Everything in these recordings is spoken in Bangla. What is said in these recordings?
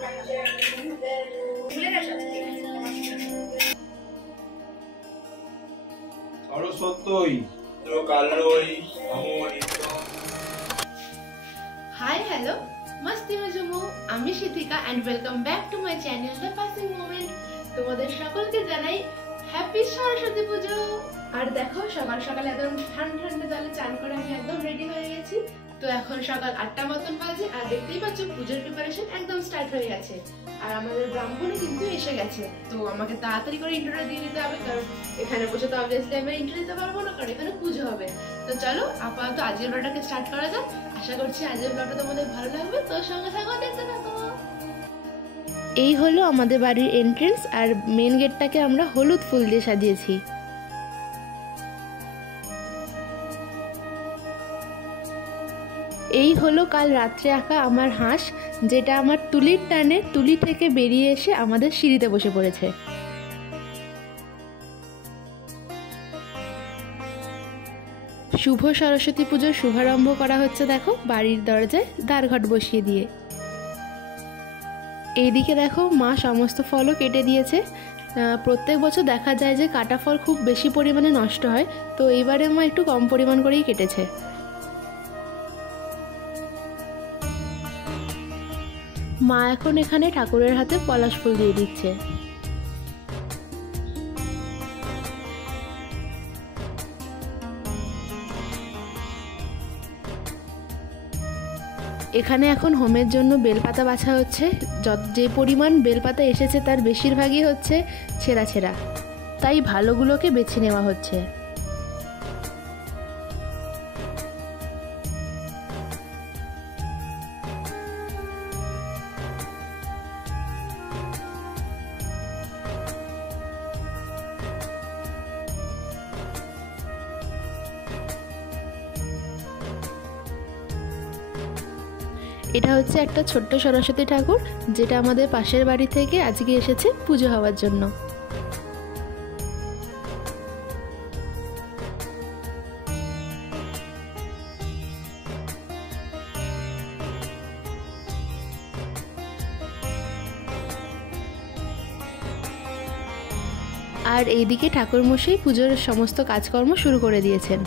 Hi, hello, Masti Majumu. আমি শিথিকা and welcome back to my channel The Passing Moment. তোমাদের সকলকে জানাই হ্যাপি সরস্বতী পুজো। আর দেখো সকাল সকাল একদম ঠান্ডা ঠান্ডা জলে চান করে আমি একদম রেডি হয়ে গেছি। তো এখন সকাল 8টা মতন বাজে আর দেখতেই পাচ্ছ পূজার প্রিপারেশন একদম স্টার্ট হয়ে গেছে। আর আমাদের ব্রাহ্মণও কিন্তু এসে গেছে, তো আমাকে তাড়াতাড়ি করে ইন্ট্রোটা দিয়ে দিতে হবে, কারণ এখানে বসে তো অবভিয়াসলি আমি ইন্ট্রো দিতে পারবো না, কারণ এখানে পুজো হবে। তো চলো আপাতত আজকের ব্লগটাকে স্টার্ট করা যাক। আশা করছি আজকের ব্লগটা তোমাদের ভালো লাগবে, তো সঙ্গে থাকো, দেখতে থাকো। এই হলো আমাদের বাড়ির এন্ট্রেন্স, আর মেন গেটটাকে আমরা হলুদ ফুল দিয়ে সাজিয়েছি। এই হলো কাল রাত্রে আঁকা আমার হাঁস, যেটা আমার তুলির টানে তুলি থেকে বেরিয়ে এসে আমাদের সিঁড়িতে বসে পড়েছে। শুভ সরস্বতী পুজোর শুভারম্ভ করা হচ্ছে দেখো বাড়ির দরজায় দ্বারঘট বসিয়ে দিয়ে। এইদিকে দেখো মা সমস্ত ফলও কেটে দিয়েছে। প্রত্যেক বছর দেখা যায় যে কাটা ফল খুব বেশি পরিমাণে নষ্ট হয়, তো এইবারে মা একটু কম পরিমাণ করেই কেটেছে। মা এখন এখানে ঠাকুরের হাতে পলাশ ফুল দিয়ে দিচ্ছে। এখানে এখন হোমের জন্য বেলপাতা বাছা হচ্ছে। যে পরিমাণ বেলপাতা এসেছে তার বেশিরভাগই হচ্ছে ছেঁড়া ছেঁড়া, তাই ভালোগুলোকে বেছে নেওয়া হচ্ছে। এটা হচ্ছে একটা ছোট্ট সরস্বতী ঠাকুর, যেটা আমাদের পাশের বাড়ি থেকে আজকে এসেছে পুজো হওয়ার জন্য। আর এইদিকে ঠাকুরমশাই পুজোর সমস্ত কাজকর্ম শুরু করে দিয়েছেন।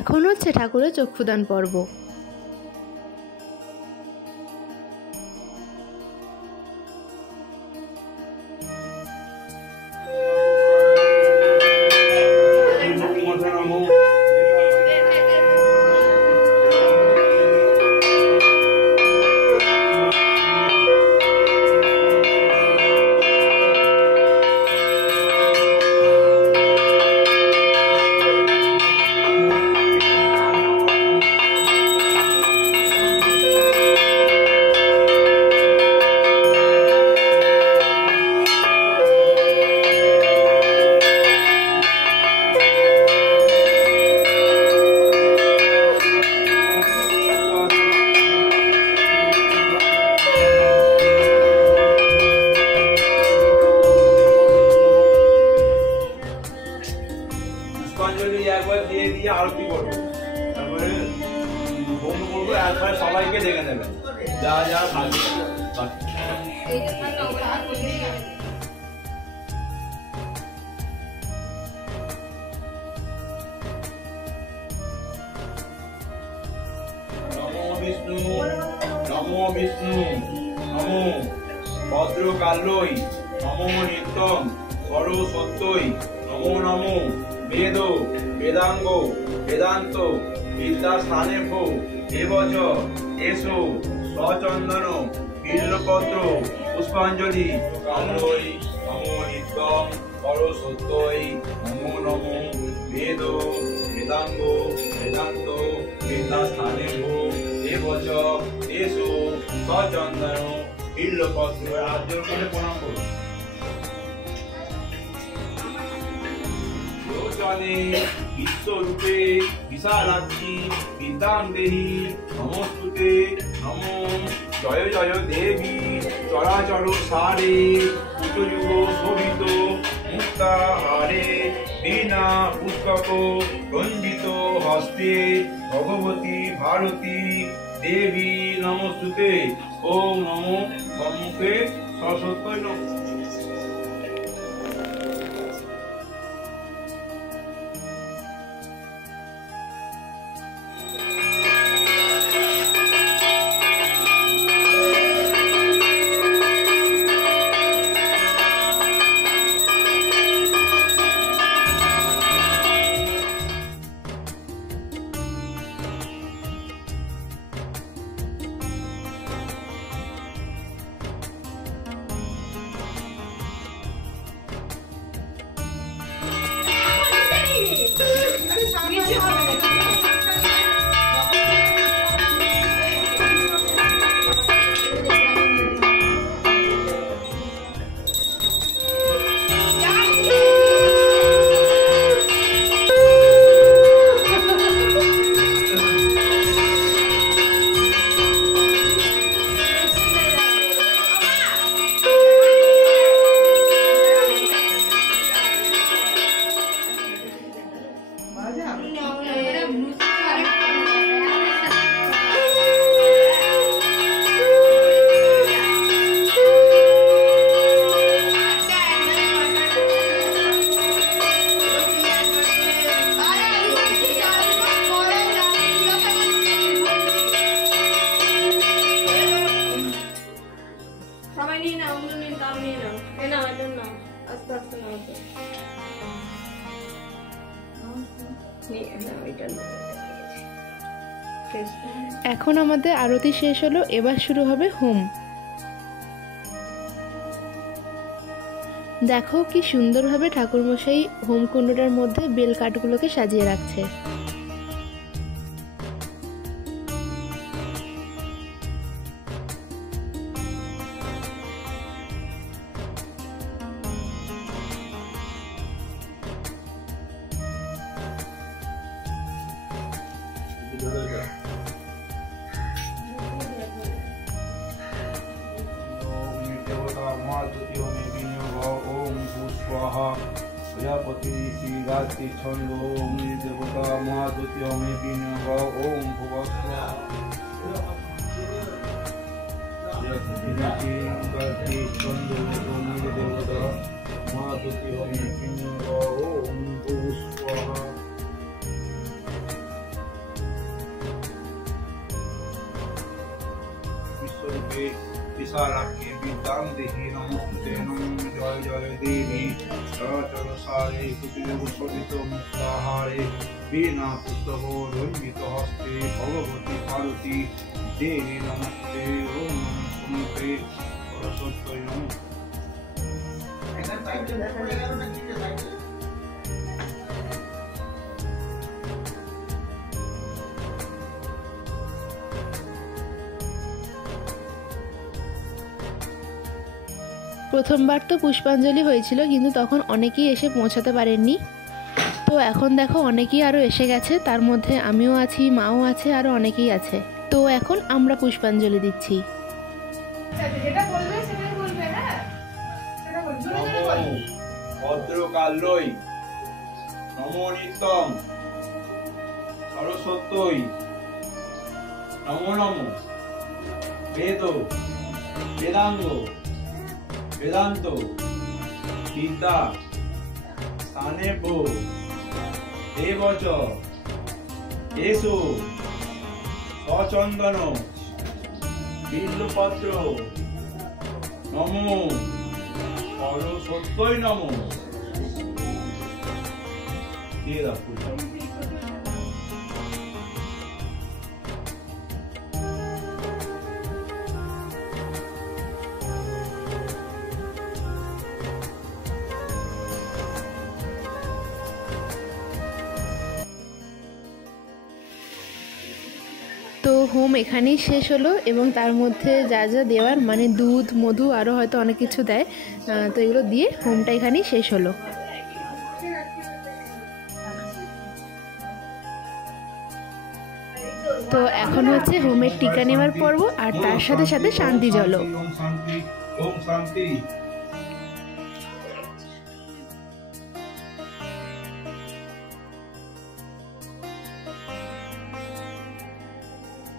এখন হচ্ছে ঠাকুরের চক্ষুদান পর্ব। দিয়ে আরতি করবো, তারপরে হোম করবো, একবারে সবাইকে ডেকে নেবেন যা যা থাকবে। নমো বিষ্ণু নমো বিষ্ণু নমো ভদ্রকাল্যই নমো নিত্যং সরস্বত্যই নমো নমো বেদ বেদাঙ্গ বেদান্ত বিদ্যাস্থানেভ্য দেবচ এসো সচন্দন বিল্লপত্র পুষ্পাঞ্জলি কামৈ নমো নিত্যং সরস্বত্যই নমো নমো বেদ বেদাঙ্গ বেদান্ত বিদ্যাস্থানেভ্য দেবচ এসো সচন্দন বিল্লপত্র। হাত জোড় করে প্রণাম করুন। বিশ্বরূপে বিশালাক্ষী বিদ্যাং দেহি নমস্তুতে নমো জয় জয় দেবী চরাচর সারে কুটযুগ শোভিত মুক্তাহারে বীণা পুস্তক রঞ্জিত হস্তে ভগবতী ভারতী দেবী নমস্তুতে। ওম নমো সম্মুখে সরস্বতী নমঃ। এখন আমাদের আরতি শেষ হলো, এবার শুরু হবে হোম। দেখো কি সুন্দরভাবে ঠাকুরমশাই হোম কুণ্ডটার মধ্যে বেল কাঠগুলোকে সাজিয়ে রাখছে। प्रजापति गायत्री छंद ओम देवता महादुति हमें विनियोग ओम भुवस्वाहा गायत्री छंद ओम देवता महादुति हमें विनियोग ओम भुवस्वाहा। विश्वरूपे विशालाक्षी विद्यां देहि नमस्ते नमो जय जय देवी चराचर सारे कुटियुग शोभित मुक्ताहारे वीणा पुस्तक रंजित हस्ते भगवती भारती देवी नमस्ते ओम नमो सम्मुखे सरस्वती नमः। প্রথমবার তো পুষ্পাঞ্জলি হয়েছিল, কিন্তু তখন অনেকেই এসে পৌঁছাতে পারেননি। তো এখন দেখো অনেকেই আরও এসে গেছে, তার মধ্যে আমিও আছি, মাও আছে, আরও অনেকেই আছে। তো এখন আমরা পুষ্পাঞ্জলি দিচ্ছি। ভদ্রকাল্যই নমো নিত্যং সরস্বত্যই নমো নমো বেদ বেদাঙ্গ বেদান্ত বিদ্যা স্থানেব দেবচ এসো সচন্দন বিল্লপত্র নমো সরস্বত্যই নমো। দিয়ে দাও ফুলটা। তো হোম এখানেই শেষ হলো এবং তার মধ্যে যা যা দেওয়ার মানে দুধ মধু আরও হয়তো অনেক কিছু দেয়, তো এগুলো দিয়ে হোমটা এখানেই শেষ হলো। তো এখন হচ্ছে হোমের টিকা নেওয়ার পর্ব আর তার সাথে সাথে শান্তি জল। ওম শান্তি।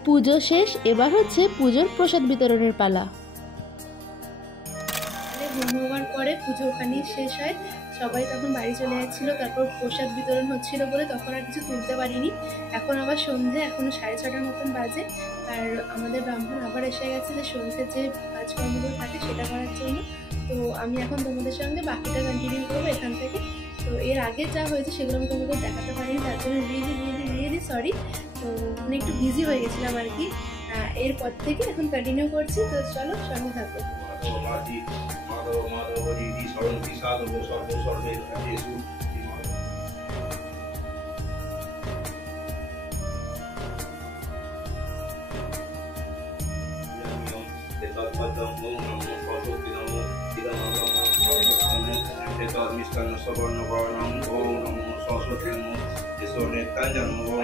পুজো শেষ, এবার হচ্ছে পুজোর প্রসাদ বিতরণের পালা। হোম হওয়ার পরে পুজো ওখানেই শেষ হয়, সবাই তখন বাড়ি চলে যাচ্ছিল, তারপর প্রসাদ বিতরণ হচ্ছিল বলে তখন আর কিছু তুলতে পারিনি। এখন আবার সন্ধে, এখনো 6:30 মতন বাজে, আর আমাদের ব্রাহ্মণ আবার এসে গেছে যে সন্ধ্যে যে কাজকর্মগুলো থাকে সেটা করার জন্য। তো আমি এখন তোমাদের সঙ্গে বাকিটা কন্টিনিউ করবো এখান থেকে। তো এর আগে যা হয়েছে সেগুলো আমি তোমাদের দেখাতে পারিনি, তার জন্য রিয়েলি সরি। তো মানে একটু বিজি হয়ে গেছিলাম আর কি। এরপর থেকে এখন কন্টিনিউ করছি, তো চলো সঙ্গে থাকো। মিষ্টান্ন সবর্ণ বর্ণম ওম নমো সরস্বতী নমো এসো নেত্যাঞ্জন ওম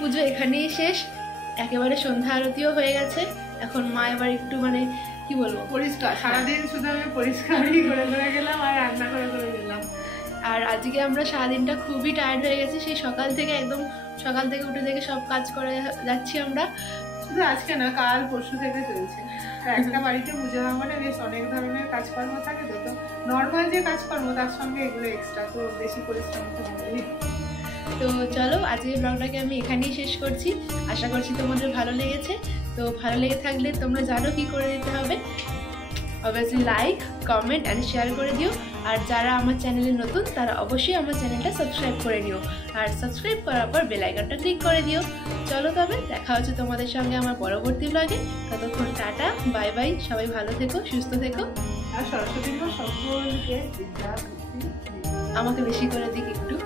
পুজো এখানেই শেষ, একেবারে সন্ধ্যা আরতিও হয়ে গেছে। এখন মা এবার একটু মানে কি বলবো পরিষ্কার, সারাদিন শুধু আমি পরিষ্কারই করে গেলাম আর রান্না করে গেলাম। আর আজকে আমরা সারাদিনটা খুবই টায়ার্ড হয়ে গেছি, সেই সকাল থেকে উঠে থেকে সব কাজ করে যাচ্ছি আমরা। শুধু আজকে না, কাল পরশু থেকে চলছে। একটা বাড়িতে পুজো হওয়া মানে বেশ অনেক ধরনের কাজকর্ম থাকে, তো নর্মাল যে কাজকর্ম তার সঙ্গে এগুলো এক্সট্রা, তো বেশি পরিশ্রম তো হবেই। তো চলো আজকের ব্লগটাকে আমি এখানেই শেষ করছি। আশা করছি তোমাদের ভালো লেগেছে। তো ভালো লেগে থাকলে তোমরা জানো কি করে দিতে হবে, obviously like comment and share করে দিও। আর যারা আমার চ্যানেলে নতুন তারা অবশ্যই আমার চ্যানেলটা সাবস্ক্রাইব করে নিও, আর সাবস্ক্রাইব করার পর বেল আইকনটা ক্লিক করে দিও। চলো তবে দেখা হচ্ছে তোমাদের সঙ্গে আমার পরবর্তী ব্লগে। ততক্ষণ টাটা, বাই বাই, সবাই ভালো থেকো, সুস্থ থেকো। আর সরস্বতী সকলকে আমাকে বেশি করে দিক একটু।